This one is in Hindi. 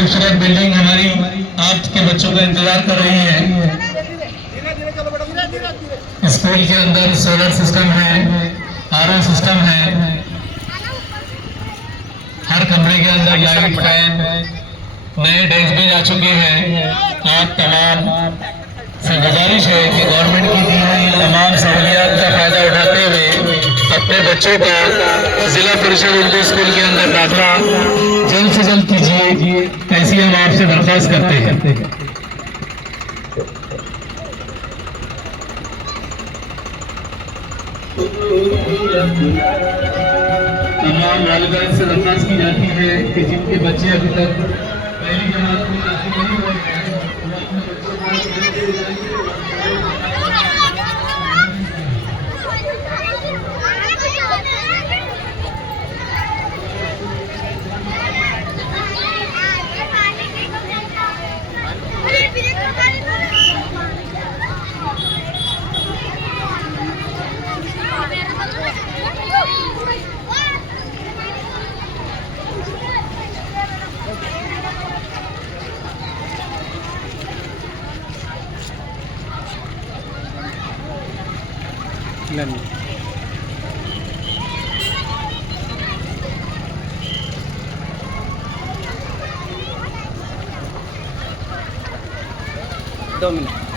खूबसूरत बिल्डिंग हमारी आपके बच्चों का इंतजार कर रही है। स्कूल के अंदर सोलर सिस्टम है, आरओ सिस्टम है, हर कमरे के अंदर लाइट फैन, नए डेस्क भी आ चुके हैं। आप तमाम से गुजारिश है कि गवर्नमेंट की दी हुई तमाम सहूलियात का फायदा उठाते हुए अपने बच्चों का जिला परिषद उर्दू स्कूल के अंदर दाखिला जल्द से जल्द कीजिए, ऐसी हम आपसे दरख्वास्त करते हैं। तमाम वालिदैन से दरख्वास्त की जाती है कि जिनके बच्चे अभी तक पहली जमात में दाखिल नहीं हुए हैं, वो अपने बच्चों को दो मिनट